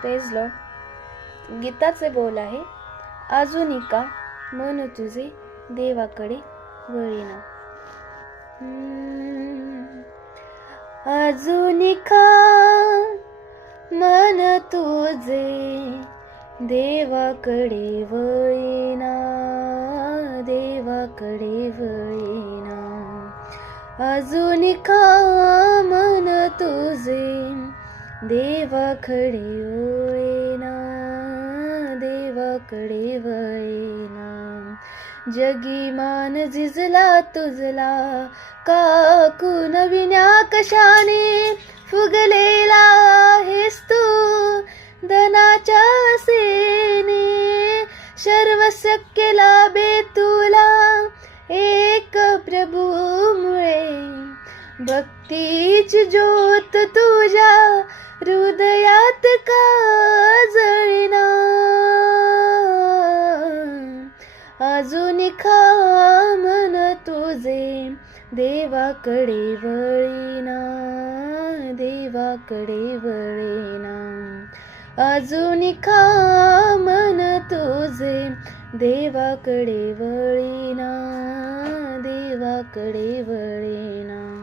Praise Lord. गीताचे बोल आहे, अजून का मन तुझे देवाकडे वळेना. अजून का मन तुझे देवाकडे वळेना, देवाकडे वळेना. अजून का मन तुझे देवाकडे वळेना, देवाकडे वळेना. जगी मान झिजला तुझला, काकू नविन्या कशाने फुगलेला आहेस तू धनाच्या आसेने. सर्वशक्य लाभे तुला एक प्रभूमुळे, भक्तीची ज्योत तुझ्या हृदयात का जळेना. अजून का मन तुझे देवाकडे वळेना, देवाकडे वळेना. अजून का मन तुझे देवाकडे वळेना, देवाकडे वळेना.